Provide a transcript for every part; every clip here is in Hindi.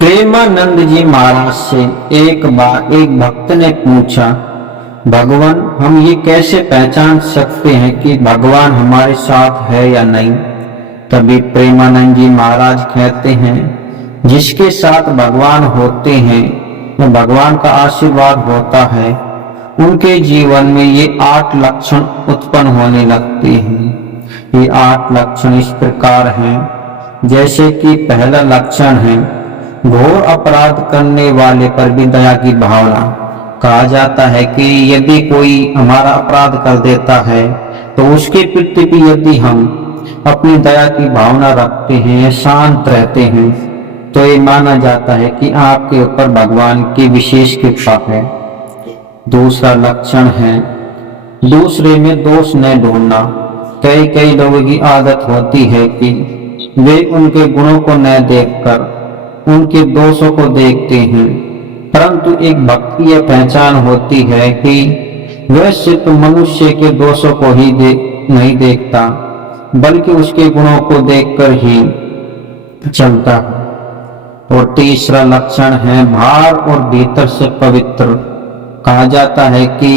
प्रेमानंद जी महाराज से एक बार एक भक्त ने पूछा, भगवान हम ये कैसे पहचान सकते हैं कि भगवान हमारे साथ है या नहीं। तभी प्रेमानंद जी महाराज कहते हैं, जिसके साथ भगवान होते हैं तो भगवान का आशीर्वाद होता है, उनके जीवन में ये 8 लक्षण उत्पन्न होने लगते हैं। ये 8 लक्षण इस प्रकार हैं, जैसे कि पहला लक्षण है घोर अपराध करने वाले पर भी दया की भावना। कहा जाता है कि यदि कोई हमारा अपराध कर देता है तो उसके प्रति भी यदि हम अपनी दया की भावना रखते हैं, शांत रहते हैं, तो ये माना जाता है कि आपके ऊपर भगवान की विशेष कृपा है। दूसरा लक्षण है दूसरे में दोष न ढूंढना। कई लोगों की आदत होती है कि वे उनके गुणों को न देखकर उनके दोषों को देखते हैं, परंतु एक भक्त की यह पहचान होती है कि वह सिर्फ मनुष्य के दोषों को ही नहीं देखता, बल्कि उसके गुणों को देखकर ही चलता है। और तीसरा लक्षण है बाहर और भीतर से पवित्र। कहा जाता है कि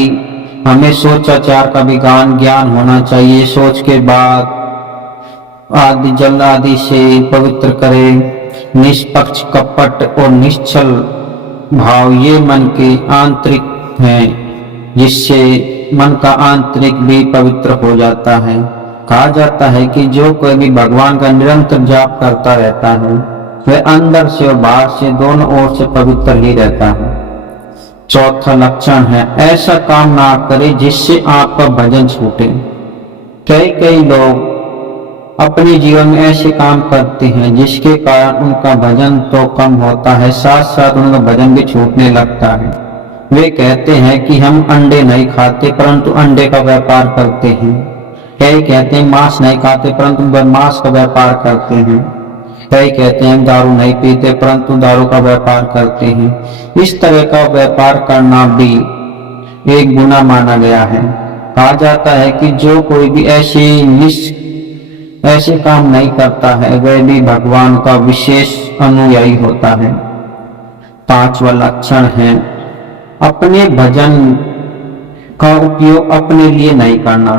हमें सोचाचार का भी ज्ञान होना चाहिए। सोच के बाद आदि जल आदि से पवित्र करे। निष्पक्ष, कपट और निश्चल भाव ये मन के आंतरिक हैं, जिससे मन का आंतरिक भी पवित्र हो जाता है। कहा जाता है कि जो कोई भी भगवान का निरंतर जाप करता रहता है वह अंदर से और बाहर से दोनों ओर से पवित्र ही रहता है। चौथा लक्षण है ऐसा काम ना करे जिससे आपका भजन छूटे। कई लोग अपने जीवन में ऐसे काम करते हैं जिसके कारण उनका भजन तो कम होता है, साथ साथ उनका भजन भी छूटने लगता है। वे कहते हैं कि हम अंडे नहीं खाते परंतु अंडे का व्यापार करते हैं। कई कहते हैं मांस नहीं खाते परंतु मांस का व्यापार करते हैं। कई कहते हैं दारू नहीं पीते परंतु दारू का व्यापार करते हैं। इस तरह का व्यापार करना भी एक गुनाह माना गया है। कहा जाता है कि जो कोई भी ऐसे काम नहीं करता है वह भी भगवान का विशेष अनुयायी होता है। पांचवा लक्षण है अपने भजन का उपयोग अपने लिए नहीं करना।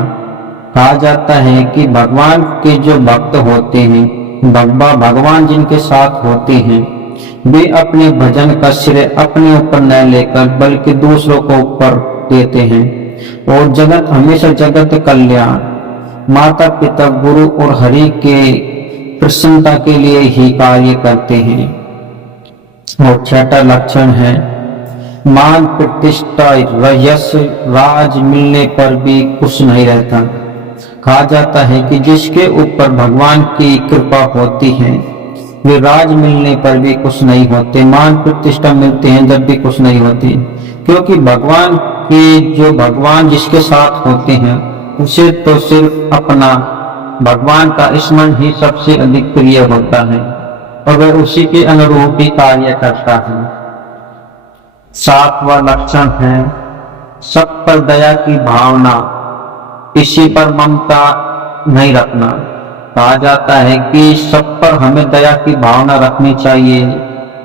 कहा जाता है कि भगवान के जो भक्त होते हैं, भगवान जिनके साथ होते हैं, वे अपने भजन का श्रेय अपने ऊपर न लेकर बल्कि दूसरों को ऊपर देते हैं और जगत हमेशा जगत कल्याण, माता पिता, गुरु और हरि के प्रसन्नता के लिए ही कार्य करते हैं। और छठा लक्षण है मान प्रतिष्ठा यश राज मिलने पर भी खुश नहीं रहता। कहा जाता है कि जिसके ऊपर भगवान की कृपा होती है वे राज मिलने पर भी खुश नहीं होते, मान प्रतिष्ठा मिलते हैं जब भी खुश नहीं होते, क्योंकि भगवान जिसके साथ होते हैं उसे तो सिर्फ अपना भगवान का स्मरण ही सबसे अधिक प्रिय होता है और वह उसी के अनुरूप ही कार्य करता है। सातवां लक्षण है सब पर दया की भावना, किसी पर ममता नहीं रखना। कहा जाता है कि सब पर हमें दया की भावना रखनी चाहिए,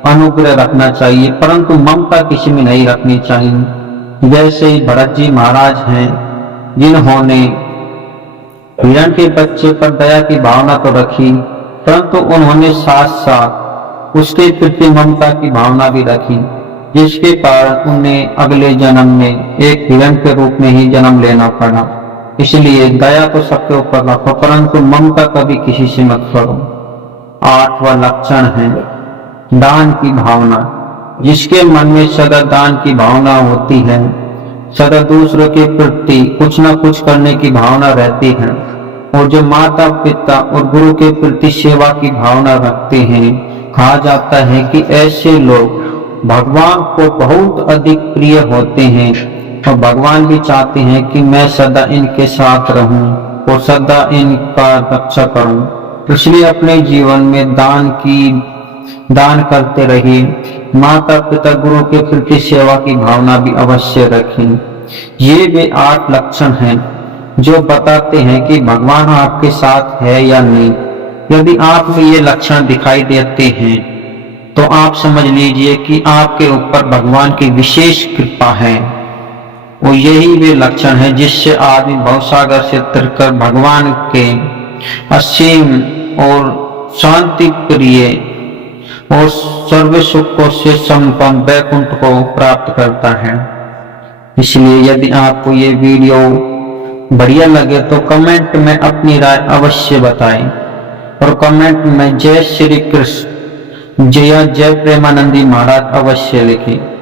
अनुग्रह रखना चाहिए, परंतु ममता किसी में नहीं रखनी चाहिए। जैसे ही भरत जी महाराज हैं जिन्होंने हिरण के बच्चे पर दया की भावना तो रखी, परंतु उन्होंने साथ साथ उसके प्रति ममता की भावना भी रखी, जिसके कारण उन्हें अगले जन्म में एक हिरण के रूप में ही जन्म लेना पड़ा। इसलिए दया तो सबके ऊपर रखो परंतु ममता कभी किसी से मत करो। आठवां लक्षण है दान की भावना। जिसके मन में सदा दान की भावना होती है, सदा दूसरों के प्रति कुछ न कुछ करने की भावना रहती है और जो माता पिता और गुरु के प्रति सेवा की भावना रखते हैं, कहा जाता है कि ऐसे लोग भगवान को बहुत अधिक प्रिय होते हैं और भगवान भी चाहते हैं कि मैं सदा इनके साथ रहूं और सदा इनका रक्षा करूं। इसलिए अपने जीवन में दान करते रहिए, माता पिता गुरु के प्रति सेवा की भावना भी अवश्य रखें। ये वे 8 लक्षण हैं जो बताते हैं कि भगवान आपके साथ है या नहीं। यदि आप में ये लक्षण दिखाई देते हैं तो आप समझ लीजिए कि आपके ऊपर भगवान की विशेष कृपा है। और यही वे लक्षण है जिससे आदमी भवसागर से उतरकर भगवान के असीम और शांति प्रिय और सर्व सुखों से संपन्न वैकुंठ को प्राप्त करता है। इसलिए यदि आपको ये वीडियो बढ़िया लगे तो कमेंट में अपनी राय अवश्य बताएं और कमेंट में जय श्री कृष्ण जय जय प्रेमानंदी महाराज अवश्य लिखें।